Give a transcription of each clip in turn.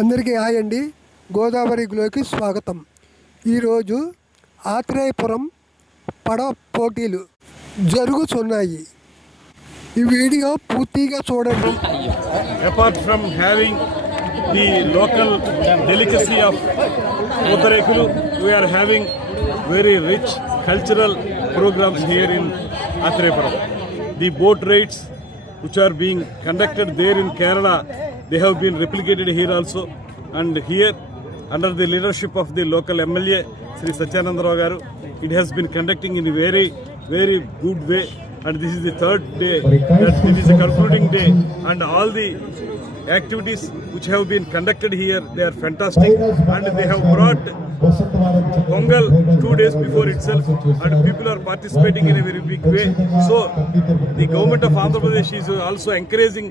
అందరికీ హాయ్ అండి. గోదావరిలోకి స్వాగతం. ఈరోజు ఆత్రేయపురం పడవ పోటీలు జరుగుతున్నాయి. ఈ వీడియో పూర్తిగా చూడండి. Apart from having the local delicacy of Uttarekulu, we are having very rich cultural programs here in Athreyapuram. The boat rides which are being conducted there in Kerala, they have been replicated here also, and here under the leadership of the local MLA Sri Satyananda Rao Garu, it has been conducting in a very good way, and this is the third day that it is a concluding day, and all the activities which have been conducted here, they are fantastic, and they have brought Pongal 2 days before itself, and people are participating in a very big way. So the government of Andhra Pradesh is also encouraging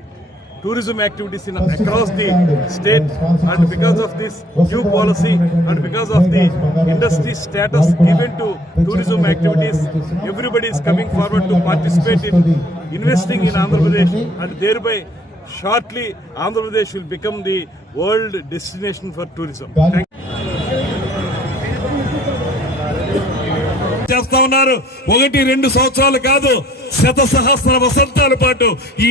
tourism activities across the state, and because of this new policy and because of the industry status given to tourism activities, everybody is coming forward to participate in investing in Andhra Pradesh, and thereby shortly Andhra Pradesh will become the world destination for tourism. చేస్తా ఉన్నారు. 1-2 సంవత్సరాలు కాదు, శత సహస్ర వసంతాల పాటు ఈ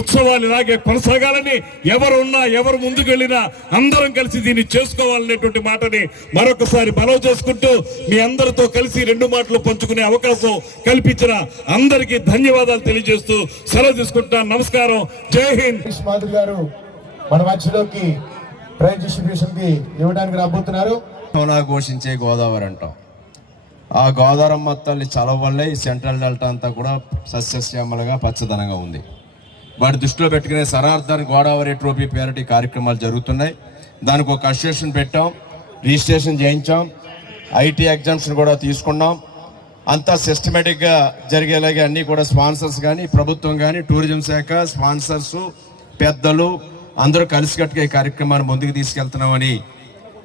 ఉత్సవాలు ఇలాగే కొనసాగాలని, ఎవరున్నా ఎవరు ముందుకెళ్ళినా అందరం కలిసి దీన్ని చేసుకోవాలనేటువంటి మాటని మరొకసారి మనవి చేసుకుంటూ, మీ అందరితో కలిసి 2 మాటలు పంచుకునే అవకాశం కల్పించిన అందరికీ ధన్యవాదాలు తెలియజేస్తూ సెలవు తీసుకుంటున్నాను. నమస్కారం. జై హింద్. మాధురి గారు మన మధ్యలోకి ప్రైజ్ డిస్ట్రిబ్యూషన్ కి ఇవ్వడానికి రాబోతున్నారు. ఘోషించే గోదావరి అంటాం. ఆ గోదావరమ్మ తల్లి చలవ వల్లే ఈ సెంట్రల్ డెల్టా అంతా కూడా సస్యశ్యామలుగా పచ్చదనంగా ఉంది. వాటి దృష్టిలో పెట్టుకునే సరార్థాన్ని గోదావరి ట్రోఫీ పేరిటి కార్యక్రమాలు జరుగుతున్నాయి. దానికి ఒక అసోసియేషన్ పెట్టాం, రిజిస్ట్రేషన్ చేయించాం, ఐటీ ఎగ్జామ్షన్ కూడా తీసుకున్నాం. అంతా సిస్టమేటిక్గా జరిగేలాగే అన్నీ కూడా స్పాన్సర్స్ కానీ, ప్రభుత్వం కానీ, టూరిజం శాఖ స్పాన్సర్స్, పెద్దలు అందరూ కలిసికట్టుగా ఈ కార్యక్రమాన్ని ముందుకు తీసుకెళ్తున్నామని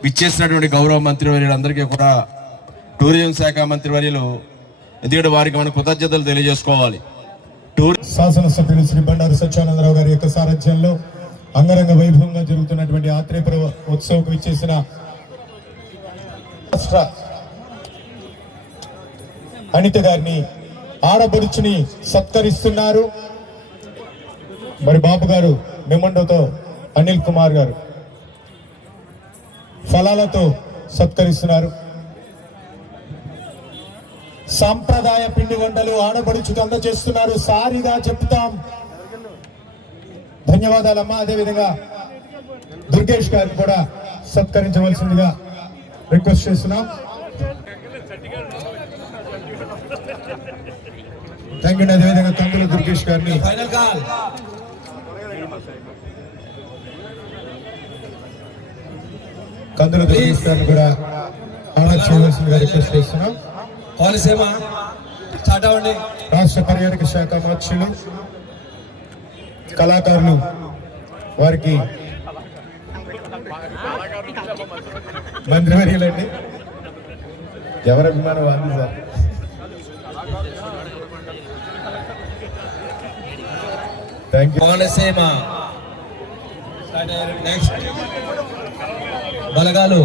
విచ్చేసినటువంటి గౌరవ మంత్రివర్యులందరికీ కూడా, టూరిజం శాఖ మంత్రివర్యులు, ఎందుకంటే వారికి మన కృతజ్ఞతలు తెలియజేసుకోవాలి. శాసనసభ్యులు శ్రీ బండారు సత్యానందరావు గారి యొక్క సారథ్యంలో అంగరంగ వైభవంగా జరుగుతున్నటువంటి ఆత్రేయపురం ఉత్సవకు విచ్చేసిన రాష్ట్ర అనిత గారిని, ఆడబడుచుని సత్కరిస్తున్నారు. మరి బాబు గారు మెమండోతో అనిల్ కుమార్ గారు ఫలాలతో సత్కరిస్తున్నారు. సాంప్రదాయ పిండి వంటలు ఆడబడుచుకు అందజేస్తున్నారు. సారిగా చెప్తాం. ధన్యవాదాలమ్మా. అదేవిధంగా దుర్గేష్ గారిని కూడా సత్కరించవలసిందిగా రిక్వెస్ట్ చేస్తున్నాం. Thank you. అదేవిధంగా కందుల దుర్గేష్ గారిని కూడా ఆనర్ చేయవలసిందిగా రిక్వెస్ట్ చేస్తున్నాం. కోనసీమ స్టార్ట్ అవ్వండి. రాష్ట్ర పర్యాటక శాఖ మంత్రులు, కళాకారులు వారికి మంత్రివర్యులండి. ఎవరి అభిమానం అంది sir. Thank you. Konaseema next బలగాలు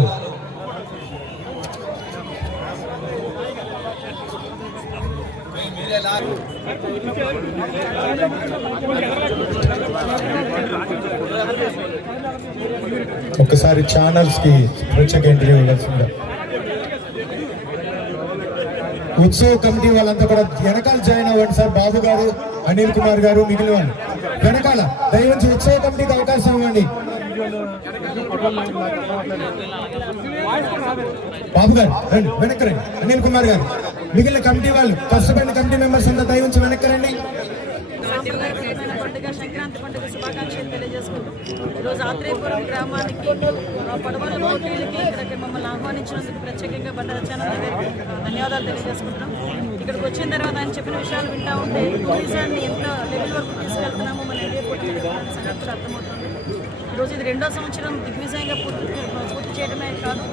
ఒకసారి ఛానల్స్ కి ప్రత్యేక ఇంటర్వ్యూ ఇవ్వాల్సిందే. ఉత్సవ కమిటీ వాళ్ళంతా కూడా వెనకాల జాయిన్ అవ్వండి సార్. బాబు గారు, అనిల్ కుమార్ గారు, మిగిలిన వాళ్ళు వెనకాల దయవంచి ఉత్సవ కమిటీకి అవకాశం ఇవ్వండి. బాబు గారు రండి, వెనక్కి రండి. అనిల్ కుమార్ గారు, మిగిలిన కమిటీ వాళ్ళు, కష్టపడిన కమిటీ మెంబర్స్ అంతా దయవంచి వెనక్కి రండి. సంక్రాంతి పండుగ శుభాకాంక్షలు తెలియజేసుకుంటూ ఈరోజు ఆత్రేయపురం గ్రామానికి పడవల పోటీలకి ఇక్కడికి మమ్మల్ని ఆహ్వానించినందుకు ప్రత్యేకంగా బండారచానంద గారికి ధన్యవాదాలు తెలియజేసుకుంటున్నాం. ఇక్కడికి వచ్చిన తర్వాత ఆయన చెప్పిన విషయాలు వింటా ఉంటే టూరిజాన్ని ఎంత లెవెల్ వరకు తీసుకెళ్తున్నామో మన ఇండియా సంగతి అర్థమవుతుంది. ఈరోజు ఇది 2వ సంవత్సరం దిగ్విజయంగా పూర్తి చేయడమే కాదు,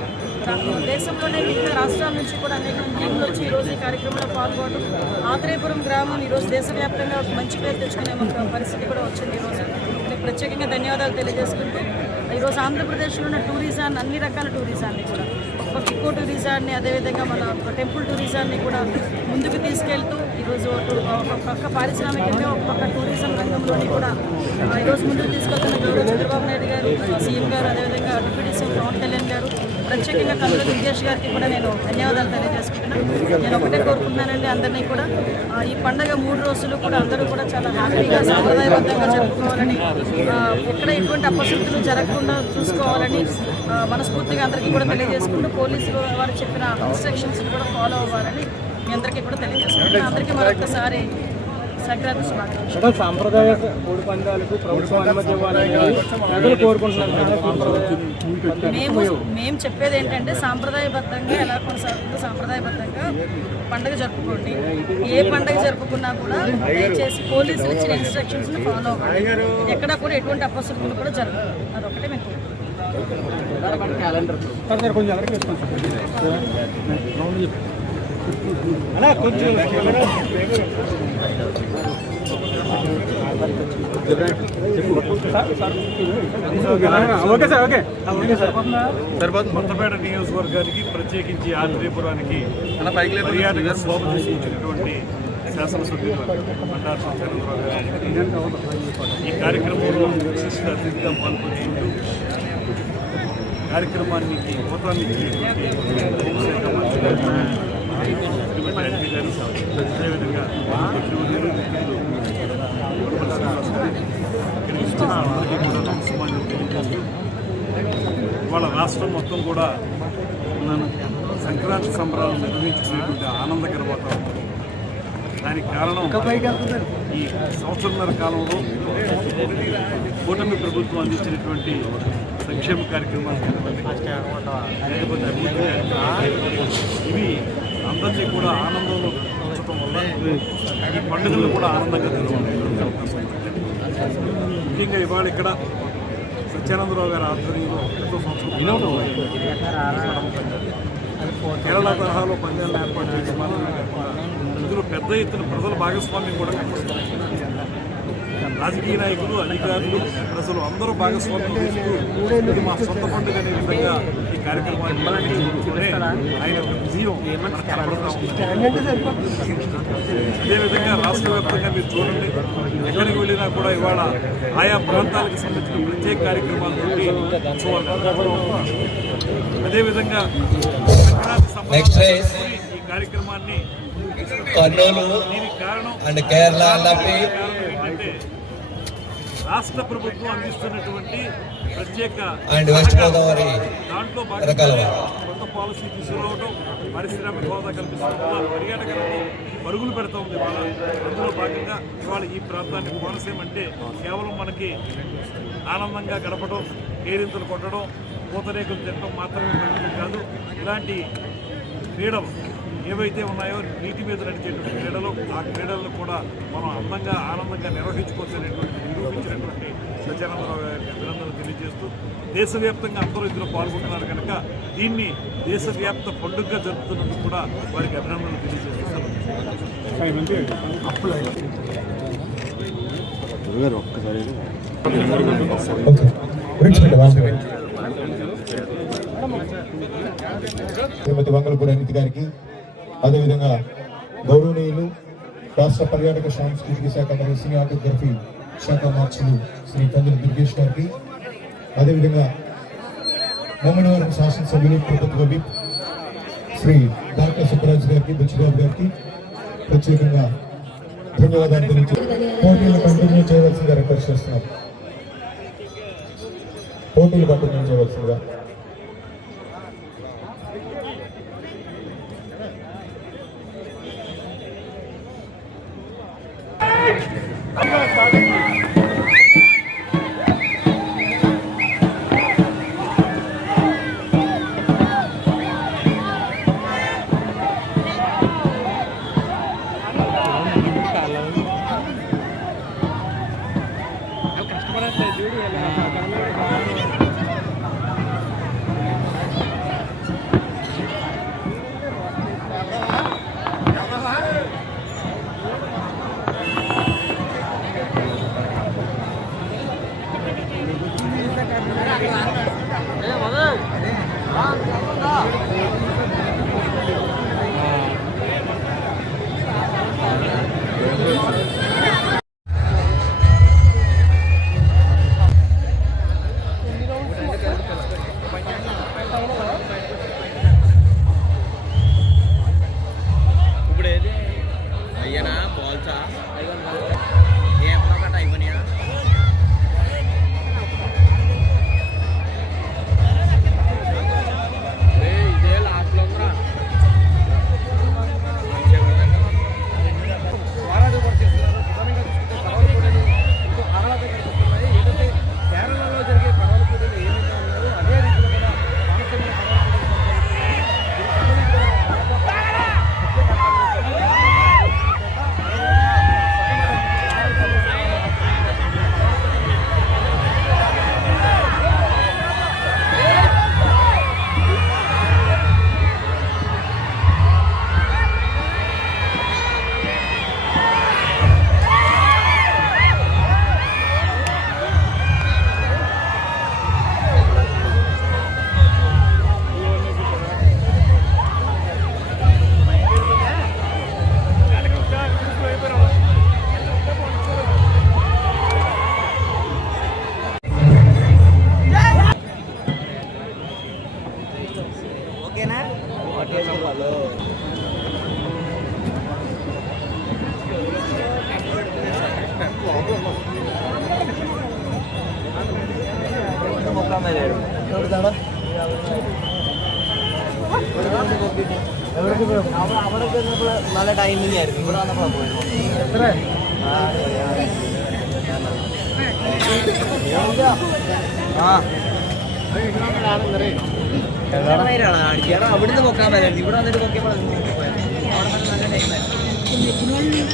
దేశంలోనే వివిధ రాష్ట్రాల నుంచి కూడా అనేక టీంలు వచ్చి ఈరోజు ఈ కార్యక్రమంలో పాల్గొనడం, ఆత్రేయపురం గ్రామం ఈరోజు దేశవ్యాప్తంగా ఒక మంచి పేరు తెచ్చుకునే ఒక పరిస్థితి కూడా వచ్చింది. ఈరోజు ప్రత్యేకంగా ధన్యవాదాలు తెలియజేసుకుంటూ ఈరోజు ఆంధ్రప్రదేశ్లో ఉన్న టూరిజాన్ని, అన్ని రకాల టూరిజాన్ని కూడా, ఒక ఇకో టూరిజాన్ని, అదేవిధంగా మన టెంపుల్ టూరిజాన్ని కూడా ముందుకు తీసుకెళ్తూ ఈరోజు ఒక పక్క పారిశ్రామికంగా ఒక పక్క టూరిజం రంగంలోని కూడా ఈరోజు ముందుకు తీసుకెళ్తున్న గౌరవ చంద్రబాబు నాయుడు గారు, సీఎం గారు, అదేవిధంగా డిప్యూటీ సీఎం పవన్ కళ్యాణ్ గారు, ప్రత్యేకంగా కల్లుల దుర్గేష్ గారికి కూడా నేను ధన్యవాదాలు తెలియజేసుకుంటున్నాను. నేను ఒకటే కోరుకుంటున్నానండి, అందరినీ కూడా ఈ పండగ 3 రోజులు కూడా అందరూ కూడా చాలా హ్యాపీగా సాంప్రదాయబద్ధంగా జరుపుకోవాలని, ఎక్కడ ఎటువంటి అపశృతులు జరగకుండా చూసుకోవాలని మనస్ఫూర్తిగా అందరికీ కూడా తెలియజేసుకుంటూ పోలీసులు వారు చెప్పిన ఇన్స్ట్రక్షన్స్ కూడా ఫాలో అవ్వాలని మీ అందరికీ కూడా తెలియజేసుకుంటున్నాను. అందరికీ మరొకసారి సంక్రాంతి శుభాకాంక్షలు. సాంప్రదాయ కోడి పందాలకు ప్రభుత్వం అనుమతి ఇవ్వాలని కోరుకుంటున్నాను. మేము చెప్పేది ఏంటంటే సాంప్రదాయబద్ధంగా ఎలా కొనసాగుతుందో సాంప్రదాయబద్ధంగా పండుగ జరుపుకోండి. ఏ పండుగ జరుపుకున్నా కూడా దయచేసి పోలీసులు ఇచ్చిన ఇన్స్ట్రక్షన్స్ని ఫాలో అవ్వండి. ఎక్కడ కూడా ఎటువంటి అపశృతులు కూడా జరగదు. అదొకటే మేము కొత్తపేట నియోజకవర్గానికి ప్రత్యేకించి ఆత్రేయపురానికి పర్యాటక శోభ తీసుకొచ్చినటువంటి శాసనసభ్యులు బండారు సత్యానందరావు గారు ఈ కార్యక్రమంలో విశిష్ట అతిథిగా పాల్గొంటూ కార్యక్రమాన్ని హోదాన్ని హోంశాఖ మంత్రి గారు, ఎస్పీ గారు, అదేవిధంగా అందరికీ కూడా నమస్కారం తెలియజేస్తూ ఇవాళ రాష్ట్రం మొత్తం కూడా సంక్రాంతి సంబరాలు నిర్వహించినటువంటి ఆనందకర వాతావరణం. దానికి కారణం ఈ సంవత్సరంన్నర కాలంలో కూటమి ప్రభుత్వం అందించినటువంటి సంక్షేమ కార్యక్రమాలు, లేకపోతే అభివృద్ధి ఇవి అందరినీ కూడా ఆనందంలో ఉంచడం వల్ల ఈ పండుగలు కూడా ఆనందంగా జరగడానికి అవకాశం ఉంది. ముఖ్యంగా ఇవాళ ఇక్కడ సత్యానందరావు గారి ఆధ్వర్యంలో ఎంతో సంవత్సరం కేరళ తరహాలో పందాలను ఏర్పాటు చేసిన ఇందులో పెద్ద ఎత్తున ప్రజల భాగస్వామ్యం కూడా కనిపిస్తుంది. రాజకీయ నాయకులు, అధికారులు, ప్రజలు అందరూ భాగస్వామ్యం చేస్తూ ఇది మా సొంత పండుగ అనే విధంగా ఈ కార్యక్రమాన్ని ఆయన విజయం కనబడతా ఉంది. అదేవిధంగా రాష్ట్ర వ్యాప్తంగా మీరు చూడండి, ఎక్కడికి వెళ్ళినా కూడా ఇవాళ ఆయా ప్రాంతాలకు సంబంధించిన ప్రత్యేక కార్యక్రమాలతో అదేవిధంగా ఈ కార్యక్రమాన్ని దీనికి కారణం ఏంటంటే రాష్ట్ర ప్రభుత్వం అందిస్తున్నటువంటి ప్రత్యేక దాంట్లో భాగంగా కొత్త పాలసీ తీసుకురావడం, పారిశ్రామిక హోదా కల్పించడం వల్ల పర్యాటకంలో పరుగులు పెడతా ఉంది. ఇవాళ అందులో భాగంగా ఇవాళ ఈ ప్రాంతాన్ని కోనసీమ అంటే కేవలం మనకి ఆనందంగా గడపడం, కేరింతలు కొట్టడం, పూతరేకులు తినడం మాత్రమే మంచిది కాదు. ఇలాంటి క్రీడలు ఏవైతే ఉన్నాయో నీటి మీద నడిచేటువంటి క్రీడలు, ఆ క్రీడలను కూడా మనం అందంగా ఆనందంగా నిర్వహించుకోవచ్చనేటువంటి నిరూపించినటువంటి సత్యానందరావు గారికి అభినందనలు తెలియజేస్తూ దేశవ్యాప్తంగా అందరూ ఇందులో పాల్గొంటున్నారు కనుక దీన్ని దేశవ్యాప్త పండుగగా జరుపుతున్నందుకు కూడా వారికి అభినందనలు తెలియజేస్తున్నారు. శ్రీమతి వంగలపూడి అనిత గారికి, అదేవిధంగా గౌరవనీయులు రాష్ట్ర పర్యాటక సాంస్కృతిక శాఖ మరియు సినిమాటోగ్రఫీ శాఖ మార్చులు శ్రీ కల్లుల దుర్గేష్ గారికి, అదేవిధంగా మమ్మడివారం శాసనసభ్యులు ప్రభుత్వ విప్ శ్రీ డాక్టర్ సుబ్బరాజు గారికి, బుచ్చిబాబు గారికి ప్రత్యేకంగా ధన్యవాదాలు తెలియజేస్తూ పోటీలు కంటిన్యూ చేయవలసిందిగా రిక్వెస్ట్ చేస్తున్నారు. పోటీలు కంటిన్యూ చేయవలసిందిగా. നല്ല ടൈമിംഗ് ആയിരുന്നു ഇവിടെ വന്നപ്പോൾ അടിച്ചാണ് അവിടുന്ന് പൊക്കാൻ പറ്റായിരുന്നു ഇവിടെ വന്നിട്ട് പൊക്കിയപ്പോൾ നല്ല ടൈമായിരുന്നു.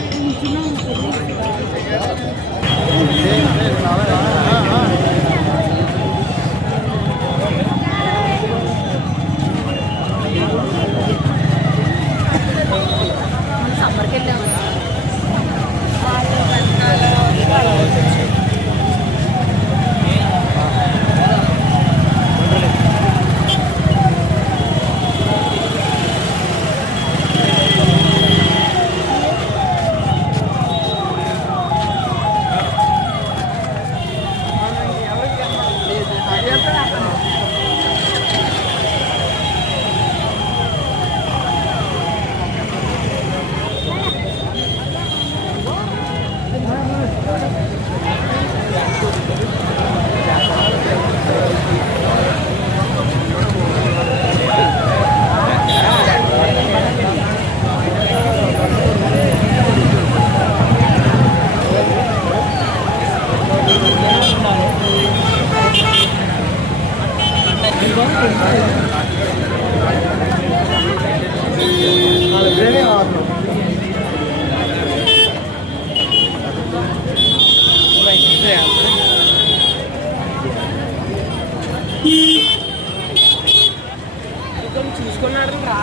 చూసుకున్నాడు రా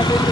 Gracias.